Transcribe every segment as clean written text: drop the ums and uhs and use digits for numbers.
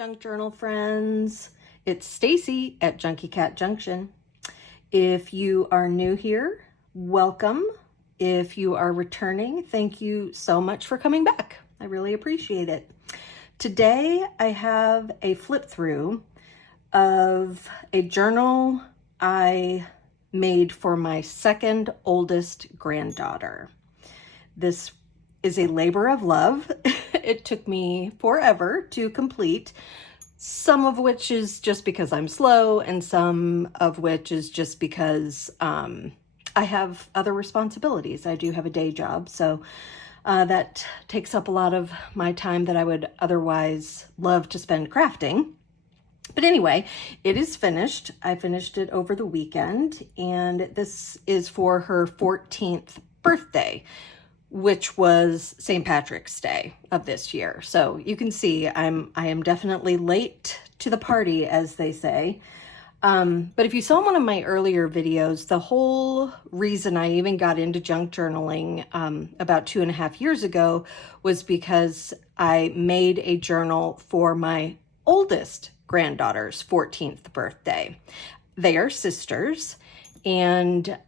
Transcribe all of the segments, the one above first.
junk journal friends. It's Stacy at JunkyCatJunction. If you are new here, welcome. If you are returning, thank you so much for coming back. I really appreciate it. Today I have a flip through of a journal I made for my second oldest granddaughter. This is a labor of love. It took me forever to complete, some of which is just because I'm slow and some of which is just because I have other responsibilities. I do have a day job, so that takes up a lot of my time that I would otherwise love to spend crafting. But anyway, it is finished. I finished it over the weekend, and this is for her 14th birthday, which was St. Patrick's Day of this year. So you can see I am definitely late to the party, as they say. But if you saw one of my earlier videos, the whole reason I even got into junk journaling about 2.5 years ago was because I made a journal for my oldest granddaughter's 14th birthday. They are sisters. And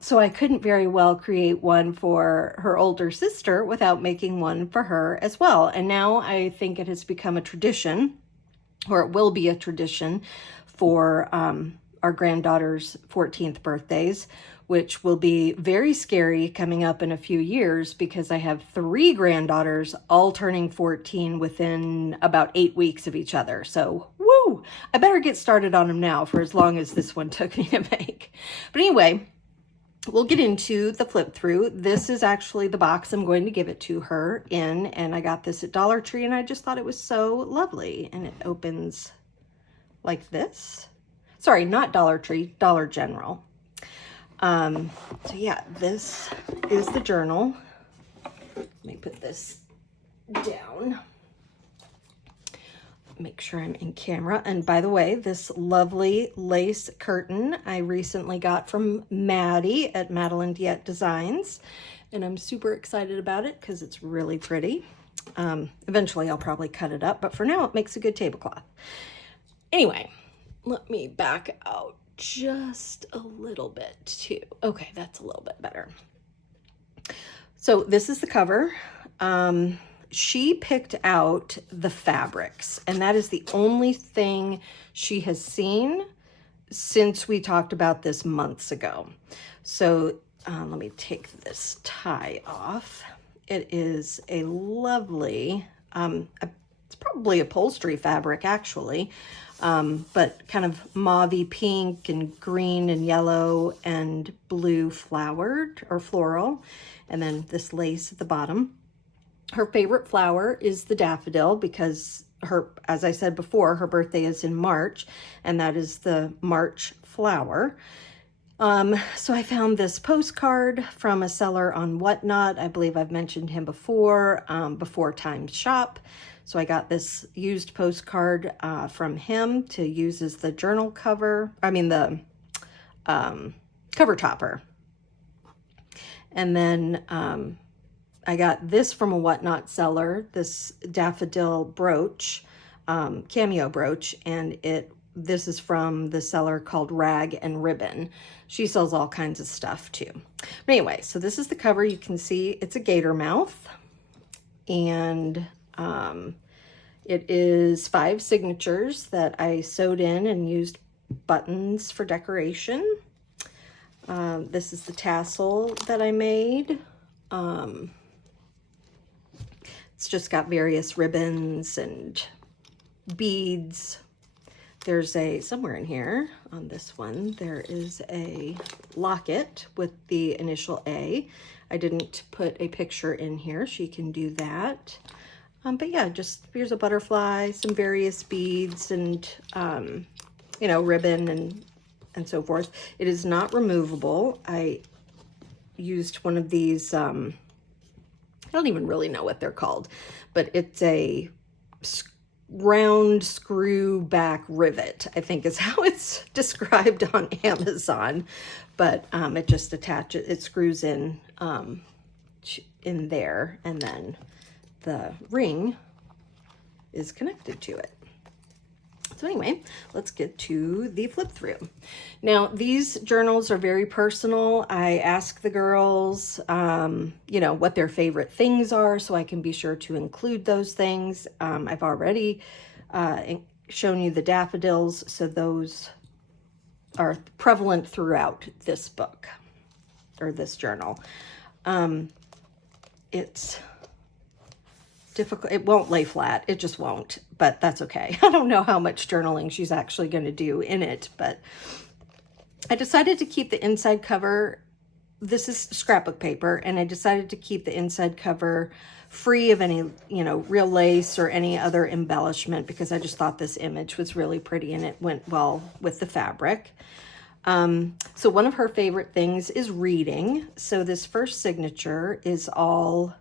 so I couldn't very well create one for her older sister without making one for her as well. And now I think it has become a tradition, or it will be a tradition for our granddaughter's 14th birthdays, which will be very scary coming up in a few years because I have 3 granddaughters all turning 14 within about 8 weeks of each other. So woo, I better get started on them now for as long as this one took me to make. But anyway, we'll get into the flip through. This is actually the box I'm going to give it to her in, and I got this at Dollar Tree and I just thought it was so lovely. And it opens like this. Sorry, not Dollar Tree, Dollar General. So yeah, this is the journal. Let me put this down. Make sure I'm in camera. And by the way, this lovely lace curtain I recently got from Maddie at Madeline Diet Designs. And I'm super excited about it because it's really pretty. Eventually I'll probably cut it up, but for now it makes a good tablecloth. Anyway, let me back out just a little bit too. Okay, that's a little bit better. So this is the cover. She picked out the fabrics, and that is the only thing she has seen since we talked about this months ago. So let me take this tie off. It is a lovely, it's probably upholstery fabric actually, but kind of mauvey pink and green and yellow and blue flowered or floral. And then this lace at the bottom. Her favorite flower is the daffodil because her, as I said before, her birthday is in March, and that is the March flower. So I found this postcard from a seller on Whatnot. I believe I've mentioned him before, Before Time Shop. So I got this used postcard from him to use as the journal cover, the cover topper. And then I got this from a Whatnot seller, this daffodil brooch, cameo brooch, and this is from the seller called Rag and Ribbon. She sells all kinds of stuff too. But anyway, so this is the cover. You can see it's a gator mouth, and it is 5 signatures that I sewed in and used buttons for decoration. This is the tassel that I made. It's just got various ribbons and beads. There's somewhere in here on this one, there is a locket with the initial A. I didn't put a picture in here. She can do that. But yeah, just here's a butterfly, some various beads and, ribbon and so forth. It is not removable. I used one of these, I don't even really know what they're called, but it's a round screw back rivet, I think is how it's described on Amazon. But it just attaches, it screws in there, and then the ring is connected to it. So anyway, let's get to the flip through. Now, these journals are very personal. I ask the girls, you know, what their favorite things are, so I can be sure to include those things. I've already shown you the daffodils, so those are prevalent throughout this book, or this journal. It's difficult. It won't lay flat. It just won't, but that's okay. I don't know how much journaling she's actually going to do in it, but I decided to keep the inside cover. This is scrapbook paper, and I decided to keep the inside cover free of any, you know, real lace or any other embellishment, because I just thought this image was really pretty and it went well with the fabric. So one of her favorite things is reading. So this first signature is all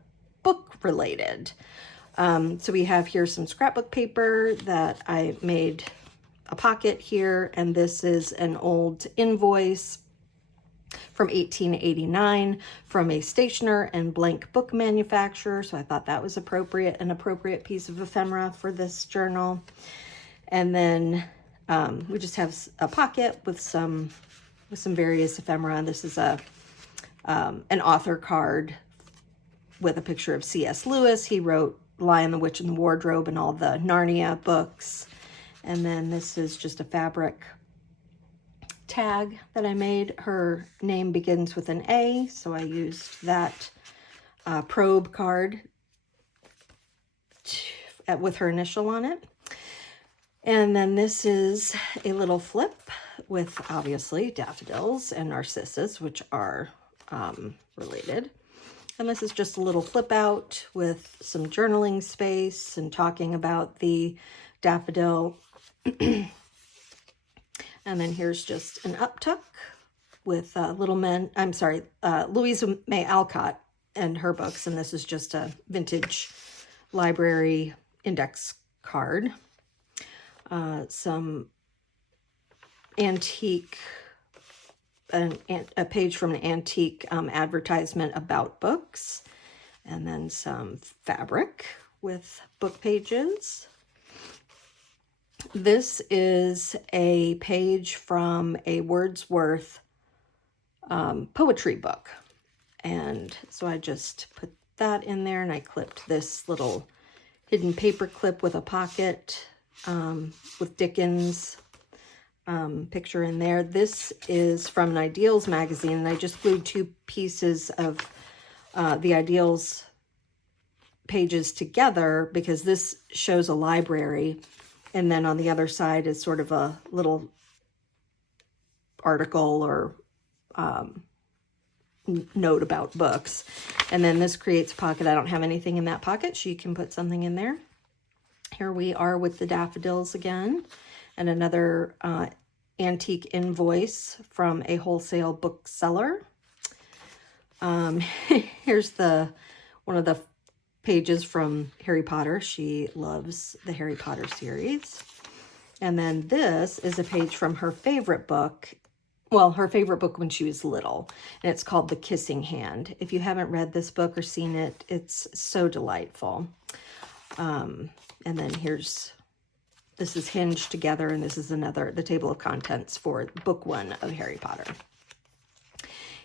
book related. So we have here some scrapbook paper that I made a pocket here, and this is an old invoice from 1889 from a stationer and blank book manufacturer. So I thought that was appropriate, an appropriate piece of ephemera for this journal. And then we just have a pocket with some various ephemera. This is an author card with a picture of C.S. Lewis. He wrote Lion, the Witch, and the Wardrobe and all the Narnia books. And then this is just a fabric tag that I made. Her name begins with an A, so I used that probe card with her initial on it. And then this is a little flip with obviously daffodils and narcissus, which are related. And this is just a little flip out with some journaling space and talking about the daffodil. And then here's just an uptuck with Louisa May Alcott and her books. And this is just a vintage library index card. Some antique, a page from an antique advertisement about books, and then some fabric with book pages. This is a page from a Wordsworth poetry book, and so I just put that in there, and I clipped this little hidden paper clip with a pocket with Dickens picture in there. This is from an Ideals magazine, and I just glued two pieces of the Ideals pages together because this shows a library, and then on the other side is sort of a little article or note about books. And then this creates a pocket. I don't have anything in that pocket, so you can put something in there. Here we are with the daffodils again, and another antique invoice from a wholesale bookseller. Here's one of the pages from Harry Potter. She loves the Harry Potter series. And then this is a page from her favorite book. Well, her favorite book when she was little, and it's called The Kissing Hand. If you haven't read this book or seen it, it's so delightful. And then this is hinged together, and this is the table of contents for book 1 of Harry Potter.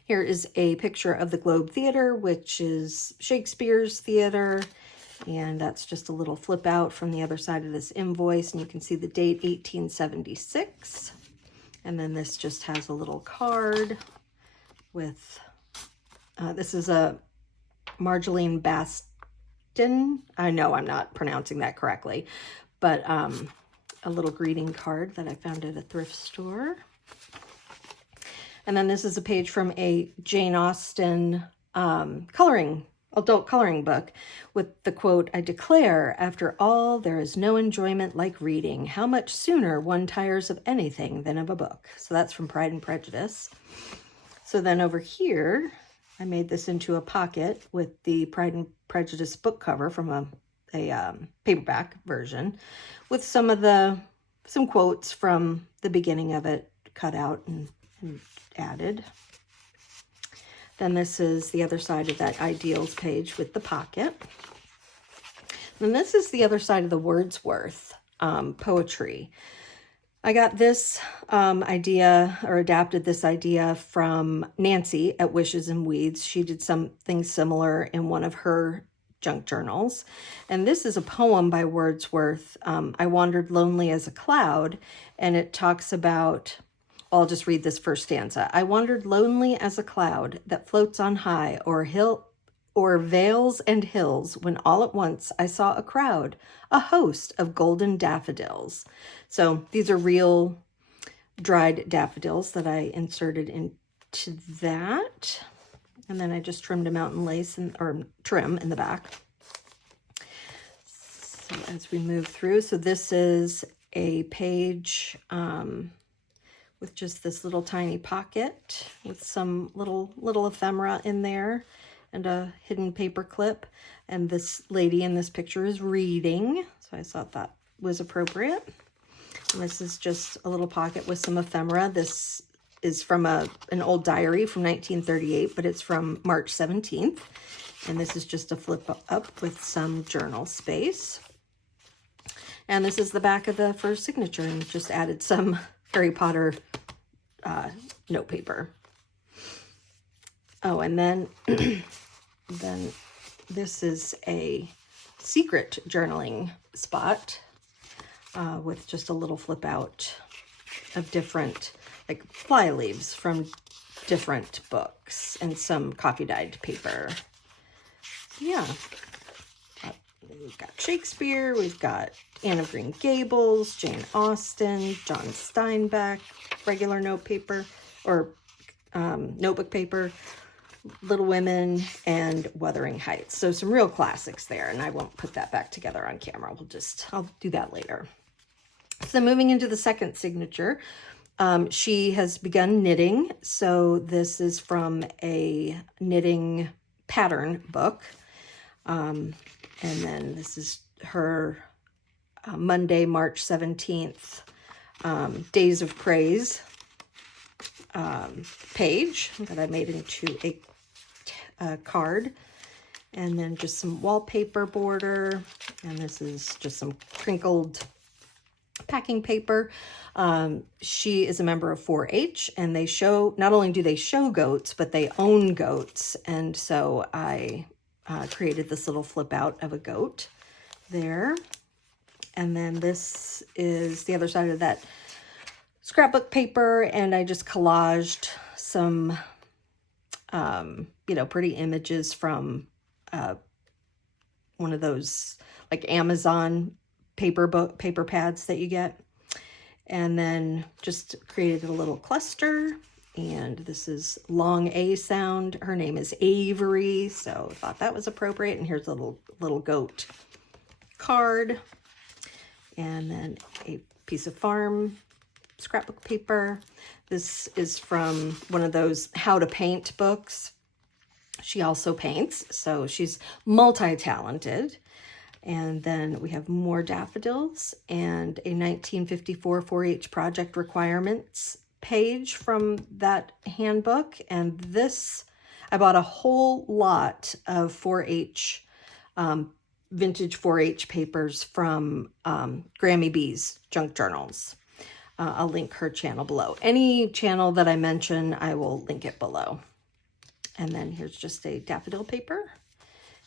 Here is a picture of the Globe Theater, which is Shakespeare's theater, and that's just a little flip out from the other side of this invoice, and you can see the date 1876. And then this just has a little card with, this is a Marjolaine Bastin. I know I'm not pronouncing that correctly, but a little greeting card that I found at a thrift store. And then this is a page from a Jane Austen adult coloring book with the quote, "I declare, after all, there is no enjoyment like reading. How much sooner one tires of anything than of a book." So that's from Pride and Prejudice. So then over here, I made this into a pocket with the Pride and Prejudice book cover from a paperback version with some quotes from the beginning of it cut out and added. Then this is the other side of that Ideals page with the pocket. Then this is the other side of the Wordsworth poetry. I got this idea, or adapted this idea, from Nancy at Wishes and Weeds. She did something similar in one of her junk journals. And this is a poem by Wordsworth, I Wandered Lonely as a Cloud, and it talks about, I'll just read this first stanza. I wandered lonely as a cloud that floats on high o'er vales and hills, when all at once I saw a crowd, a host of golden daffodils. So these are real dried daffodils that I inserted into that. And then I just trimmed them out in lace or trim in the back. So as we move through, so this is a page with just this little tiny pocket with some little ephemera in there and a hidden paper clip. And this lady in this picture is reading, so I thought that was appropriate. And this is just a little pocket with some ephemera. This is from an old diary from 1938, but it's from March 17th. And this is just a flip up with some journal space. And this is the back of the first signature, and just added some Harry Potter note paper. Oh, and then then this is a secret journaling spot with just a little flip out of different, like, fly leaves from different books and some coffee dyed paper. Yeah. We've got Shakespeare, we've got Anne of Green Gables, Jane Austen, John Steinbeck, regular note paper, or notebook paper, Little Women, and Wuthering Heights. So some real classics there, and I won't put that back together on camera. I'll do that later. So moving into the second signature, she has begun knitting. So this is from a knitting pattern book. And then this is her Monday, March 17th, Days of Praise page that I made into a card. And then just some wallpaper border. And this is just some crinkled packing paper. She is a member of 4-H, and they show, not only do they show goats, but they own goats. And so I created this little flip out of a goat there. And then this is the other side of that scrapbook paper, and I just collaged some, pretty images from one of those like Amazon paper pads that you get. And then just created a little cluster. And this is long A sound. Her name is Avery, so I thought that was appropriate. And here's a little goat card. And then a piece of farm scrapbook paper. This is from one of those how to paint books. She also paints, so she's multi-talented. And then we have more daffodils and a 1954 4-H project requirements page from that handbook. And this, I bought a whole lot of 4-H, vintage 4-H papers from Grammy B's junk journals. I'll link her channel below. Any channel that I mention, I will link it below. And then here's just a daffodil paper.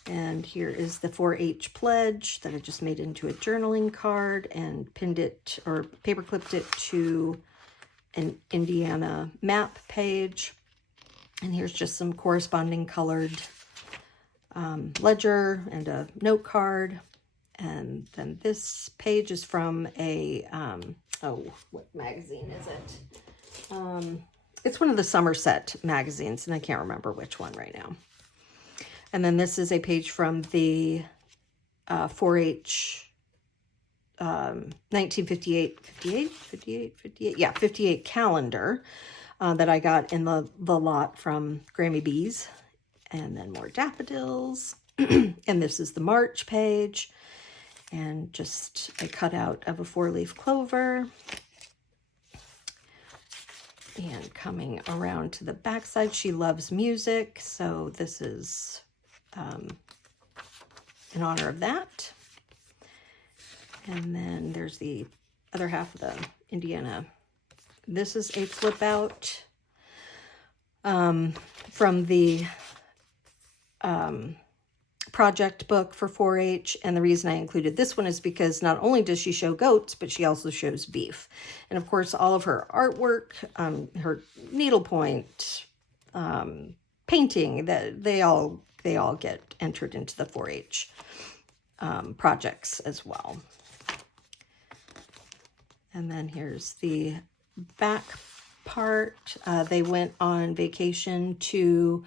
And here is the 4-H pledge that I just made into a journaling card and pinned it or paper clipped it to an Indiana map page. And here's just some corresponding colored ledger and a note card. And then this page is from a, what magazine is it? It's one of the Somerset magazines, and I can't remember which one right now. And then this is a page from the 4-H 58 calendar that I got in the lot from Grammy B's. And then more daffodils. And this is the March page. And just a cutout of a 4-leaf clover. And coming around to the back side, she loves music. So this is in honor of that. And then there's the other half of the Indiana. This is a flip out from the project book for 4-H, and the reason I included this one is because not only does she show goats, but she also shows beef. And of course, all of her artwork, her needlepoint, painting, that they all get entered into the 4-H projects as well. And then here's the back part. They went on vacation to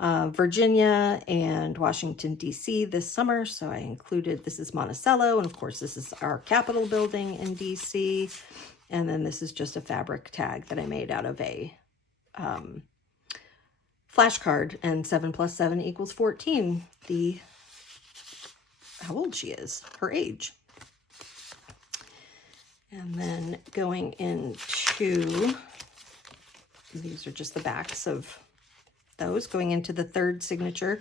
Virginia and Washington, D.C. this summer. So I included, this is Monticello. And of course, this is our Capitol building in D.C. And then this is just a fabric tag that I made out of a flashcard. And 7 + 7 = 14. How old she is, her age. And then going into, these are just the backs of those, going into the third signature.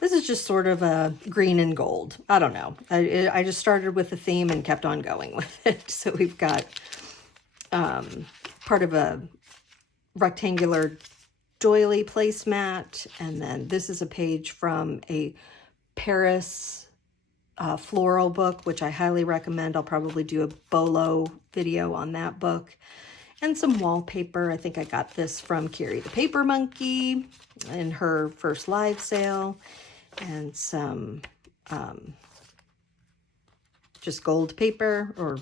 This is just sort of a green and gold. I don't know. I just started with the theme and kept on going with it. So we've got part of a rectangular doily placemat. And then this is a page from a Paris floral book, which I highly recommend. I'll probably do a bolo video on that book. And some wallpaper. I think I got this from Carrie the Paper Monkey in her first live sale. And some just gold paper, or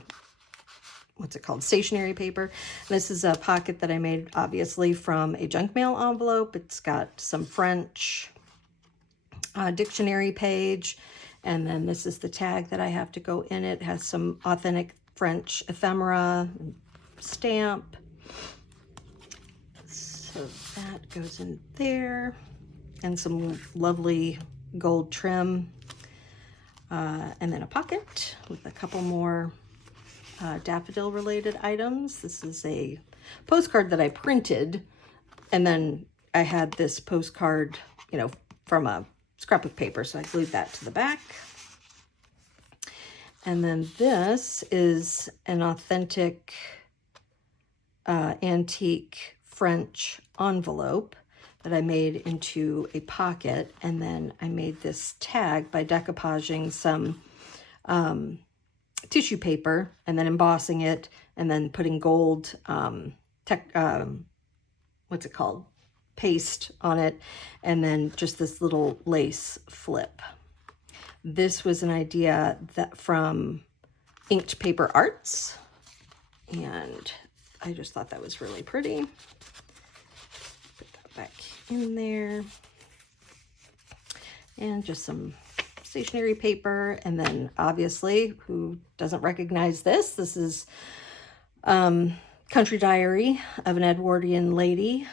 what's it called? Stationery paper. This is a pocket that I made, obviously, from a junk mail envelope. It's got some French dictionary page. And then this is the tag that I have to go in it. It has some authentic French ephemera, stamp. So that goes in there. And some lovely gold trim. And then a pocket with a couple more daffodil related items. This is a postcard that I printed. And then I had this postcard, you know, from a scrapbook paper. So I glued that to the back. And then this is an authentic antique French envelope that I made into a pocket. And then I made this tag by decoupaging some tissue paper and then embossing it and then putting gold, what's it called? Paste on it. And then just this little lace flip. This was an idea that from Inked Paper Arts. And I just thought that was really pretty. Put that back in there. And just some stationery paper. And then obviously, who doesn't recognize this? This is Country Diary of an Edwardian Lady.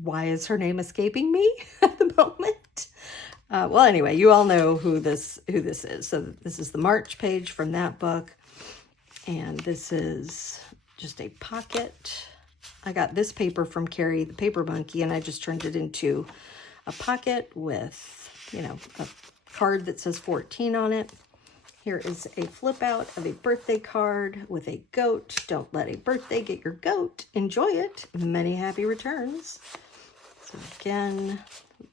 Why is her name escaping me at the moment? Well, anyway, you all know who this is. So this is the March page from that book. And this is just a pocket. I got this paper from Carrie the Paper Monkey, and I just turned it into a pocket with, you know, a card that says 14 on it. Here is a flip out of a birthday card with a goat. Don't let a birthday get your goat. Enjoy it. Many happy returns. So again,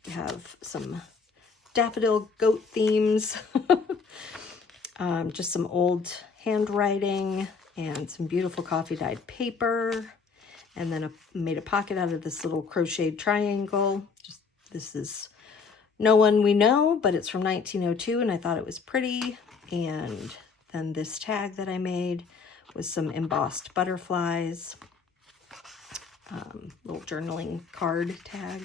we have some daffodil goat themes. Just some old handwriting and some beautiful coffee dyed paper. And then made a pocket out of this little crocheted triangle. This is no one we know, but it's from 1902, and I thought it was pretty. And then this tag that I made with some embossed butterflies. Little journaling card tag.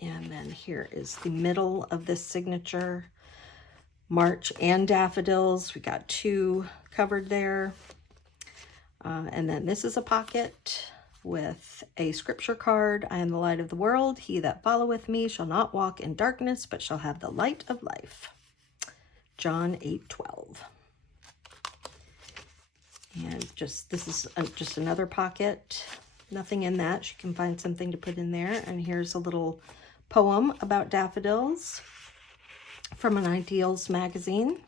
And then here is the middle of this signature. March and daffodils. We got 2 covered there. And then this is a pocket with a scripture card. I am the light of the world. He that followeth me shall not walk in darkness, but shall have the light of life. John 8:12. And this is just another pocket. Nothing in that. She can find something to put in there. And here's a little poem about daffodils from an Ideals magazine.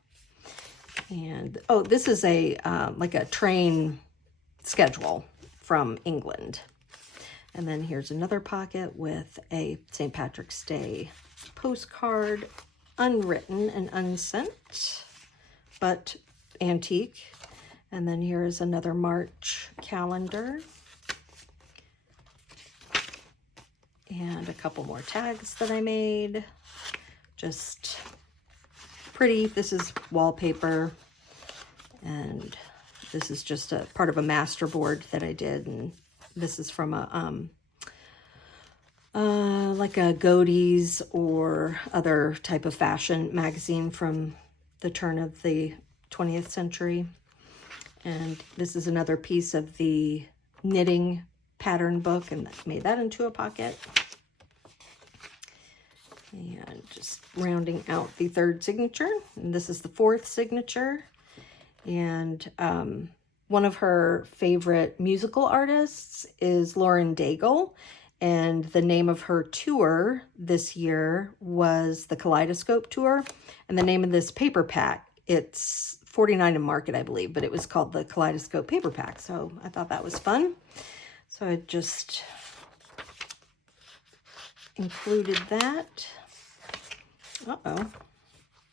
And, oh, this is a, like a train schedule from England. And then here's another pocket with a St. Patrick's Day postcard, unwritten and unsent, but antique. And then here is another March calendar. And a couple more tags that I made. Just pretty. This is wallpaper. And this is just a part of a master board that I did. And this is from a, like a Godey's or other type of fashion magazine from the turn of the 20th century. And this is another piece of the knitting pattern book, and made that into a pocket. And just rounding out the third signature. And this is the fourth signature. And one of her favorite musical artists is Lauren Daigle. And the name of her tour this year was the Kaleidoscope Tour. And the name of this paper pack, it's $49 in market, I believe, but it was called the Kaleidoscope Paper Pack. So I thought that was fun. So I just included that. Uh-oh,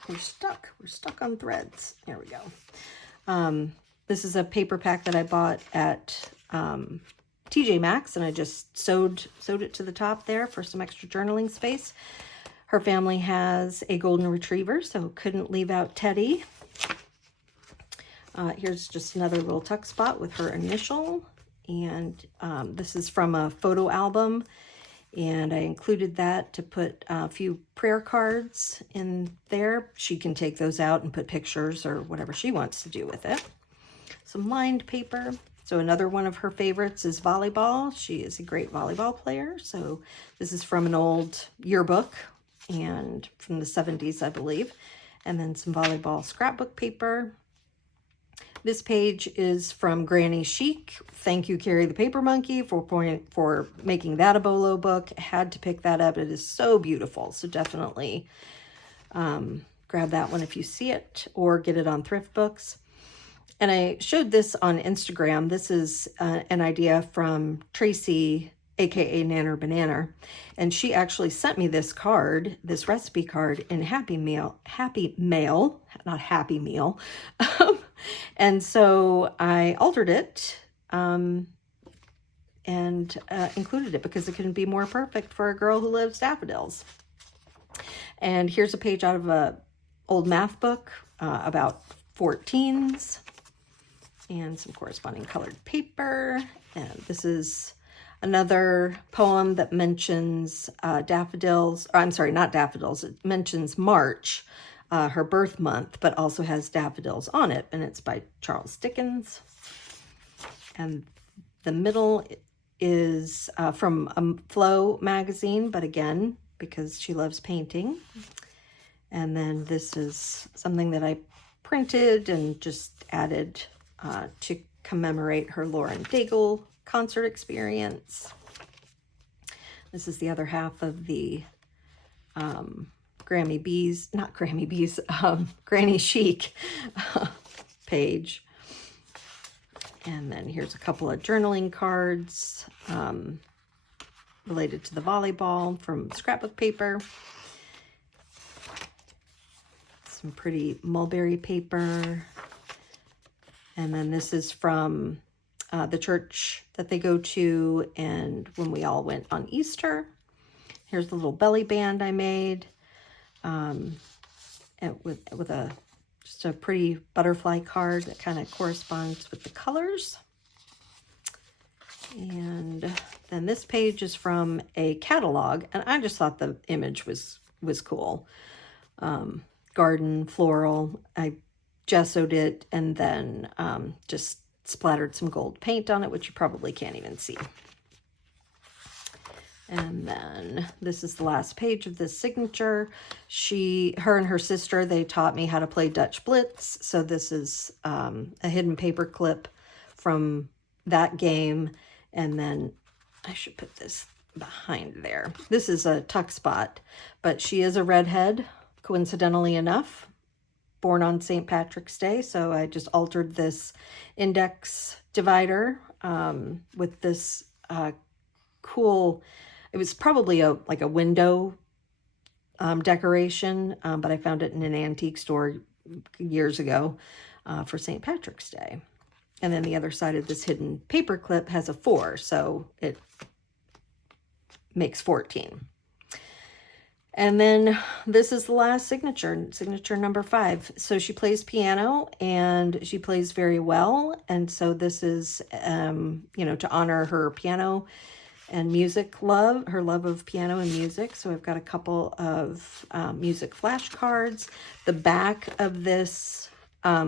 we're stuck. We're stuck on threads. There we go. This is a paper pack that I bought at TJ Maxx, and I just sewed it to the top there for some extra journaling space. Her family has a golden retriever, so couldn't leave out Teddy. Here's just another little tuck spot with her initial. And this is from a photo album, and I included that to put a few prayer cards in there. She can take those out and put pictures or whatever she wants to do with it. Some lined paper. So another one of her favorites is volleyball. She is a great volleyball player. So this is from an old yearbook and from the 70s, I believe. And then some volleyball scrapbook paper. This page is from Granny Chic. Thank you, Carrie the Paper Monkey, for making that a bolo book. Had to pick that up. It is so beautiful. So definitely grab that one if you see it, or get it on Thrift Books. And I showed this on Instagram. This is an idea from Tracy, aka Nanner Banana, and she actually sent me this card, this recipe card, in Happy Mail, not Happy Meal. And so I altered it and included it because it couldn't be more perfect for a girl who loves daffodils. And here's a page out of a old math book about 14s, and some corresponding colored paper. And this is another poem that mentions daffodils, or I'm sorry, not daffodils. It mentions March, her birth month, but also has daffodils on it, and it's by Charles Dickens. And the middle is from a Flow magazine, but again, because she loves painting. And then this is something that I printed and just added to commemorate her Lauren Daigle concert experience. This is the other half of the Granny Chic page. And then here's a couple of journaling cards related to the volleyball from scrapbook paper. Some pretty mulberry paper. And then this is from the church that they go to, and when we all went on Easter. Here's the little belly band I made, and with just a pretty butterfly card that kind of corresponds with the colors. And then this page is from a catalog, and I just thought the image was cool. Garden, floral. I gessoed it and then just splattered some gold paint on it, which you probably can't even see. And then this is the last page of this signature. Her and her sister, they taught me how to play Dutch Blitz. So this is a hidden paper clip from that game. And then I should put this behind there. This is a tuck spot, but she is a redhead, coincidentally enough. born on St. Patrick's Day, so I just altered this index divider with this cool, it was probably like a window decoration, but I found it in an antique store years ago for St. Patrick's Day. And then the other side of this hidden paper clip has a 4, so it makes 14. And then this is the last signature, signature number 5. So she plays piano and she plays very well. And so this is, you know, to honor her piano and music love, her love of piano and music. So I've got a couple of music flashcards. The back of this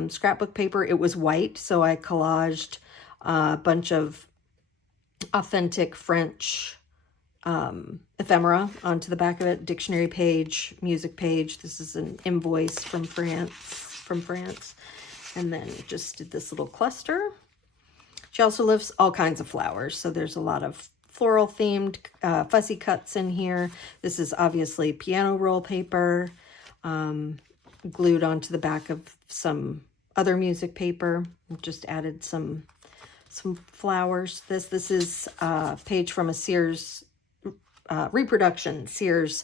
scrapbook paper, it was white, so I collaged a bunch of authentic French ephemera onto the back of it. Dictionary page, music page. This is an invoice from France. And then just did this little cluster. She also loves all kinds of flowers, so there's a lot of floral themed fussy cuts in here. This is obviously piano roll paper, glued onto the back of some other music paper. Just added some flowers. This is a page from a Sears reproduction, Sears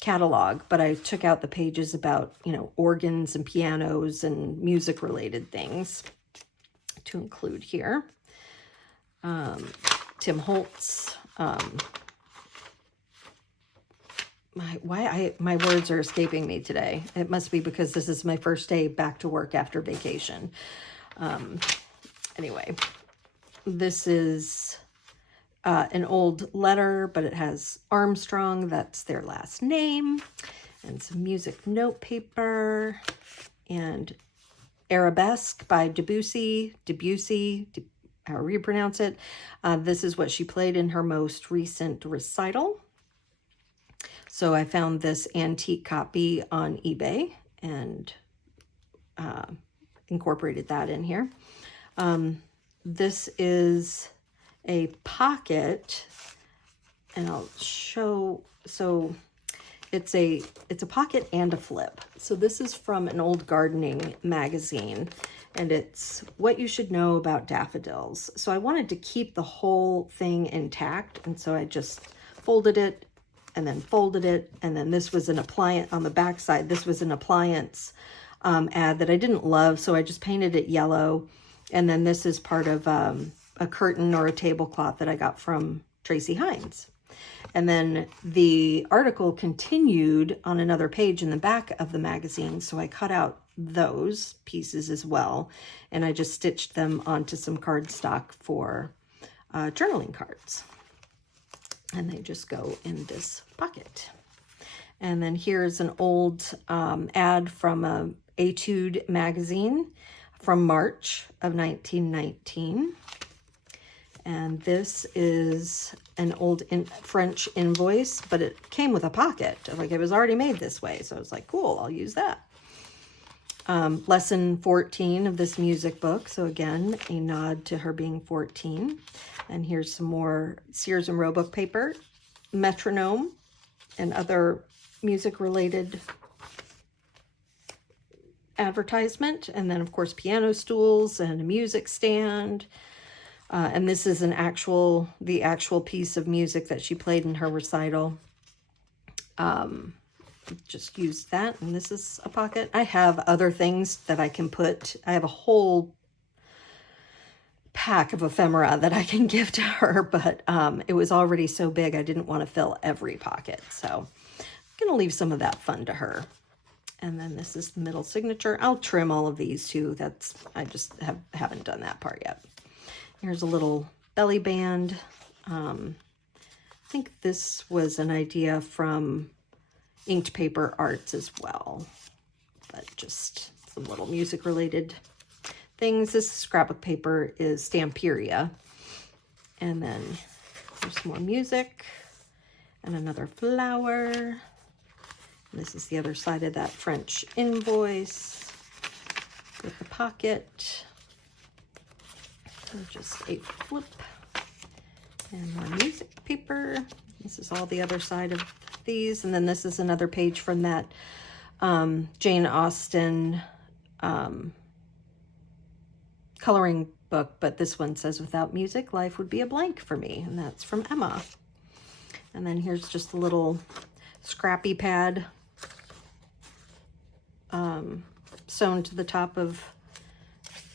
catalog, but I took out the pages about, you know, organs and pianos and music related things to include here. Tim Holtz. My words are escaping me today. It must be because this is my first day back to work after vacation. Anyway, this is an old letter, but it has Armstrong, that's their last name, and some music note paper, and Arabesque by Debussy, however you pronounce it. This is what she played in her most recent recital. So I found this antique copy on eBay and incorporated that in here. This is a pocket, and I'll show. So it's a pocket and a flip. So this is from an old gardening magazine, and it's what you should know about daffodils. So I wanted to keep the whole thing intact, and so I just folded it and then folded it, and then this was an appliance on the back side. This was an appliance ad that I didn't love, so I just painted it yellow. And then this is part of a curtain or a tablecloth that I got from Tracy Hines. And then the article continued on another page in the back of the magazine, so I cut out those pieces as well, and I just stitched them onto some cardstock for journaling cards. And they just go in this pocket. And then here's an old ad from a Etude magazine from March of 1919. And this is an old French invoice, but it came with a pocket. Like, it was already made this way. So I was like, cool, I'll use that. Lesson 14 of this music book. So again, a nod to her being 14. And here's some more Sears and Roebuck paper, metronome, and other music-related advertisement. And then, of course, piano stools and a music stand. And this is the actual piece of music that she played in her recital. Just use that, and this is a pocket. I have other things that I can put. I have a whole pack of ephemera that I can give to her, but it was already so big I didn't want to fill every pocket. So I'm going to leave some of that fun to her. And then this is the middle signature. I'll trim all of these too. I just haven't done that part yet. Here's a little belly band. I think this was an idea from Inked Paper Arts as well, but just some little music related things. This scrapbook paper is Stamperia. And then there's some more music and another flower. And this is the other side of that French invoice with the pocket. And just a flip and more music paper. This is all the other side of these. And then this is another page from that Jane Austen coloring book, but this one says, "Without music, life would be a blank for me." And that's from Emma. And then here's just a little scrappy pad sewn to the top of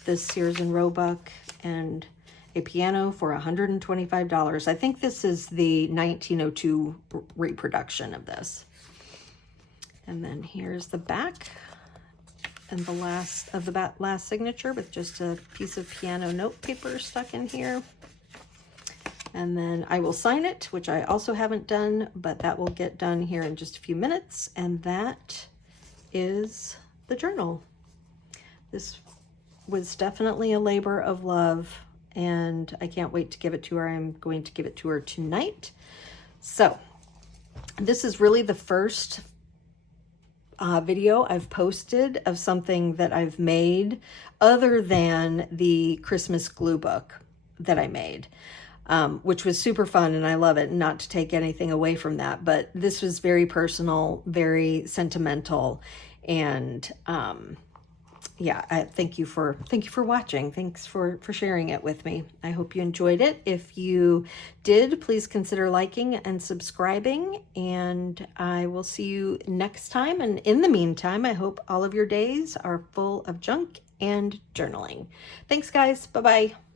this Sears and Roebuck, and a piano for $125. I think this is the 1902 reproduction of this. And then here's the back and the last of the last signature with just a piece of piano note paper stuck in here. And then I will sign it, which I also haven't done, but that will get done here in just a few minutes. And that is the journal. This was definitely a labor of love, and I can't wait to give it to her. I'm going to give it to her tonight. So this is really the first video I've posted of something that I've made other than the Christmas glue book that I made, which was super fun and I love it. Not to take anything away from that, but this was very personal, very sentimental, and yeah, thank you for watching. Thanks for sharing it with me. I hope you enjoyed it. If you did, please consider liking and subscribing, and I will see you next time. And in the meantime, I hope all of your days are full of junk and journaling. Thanks, guys. Bye-bye.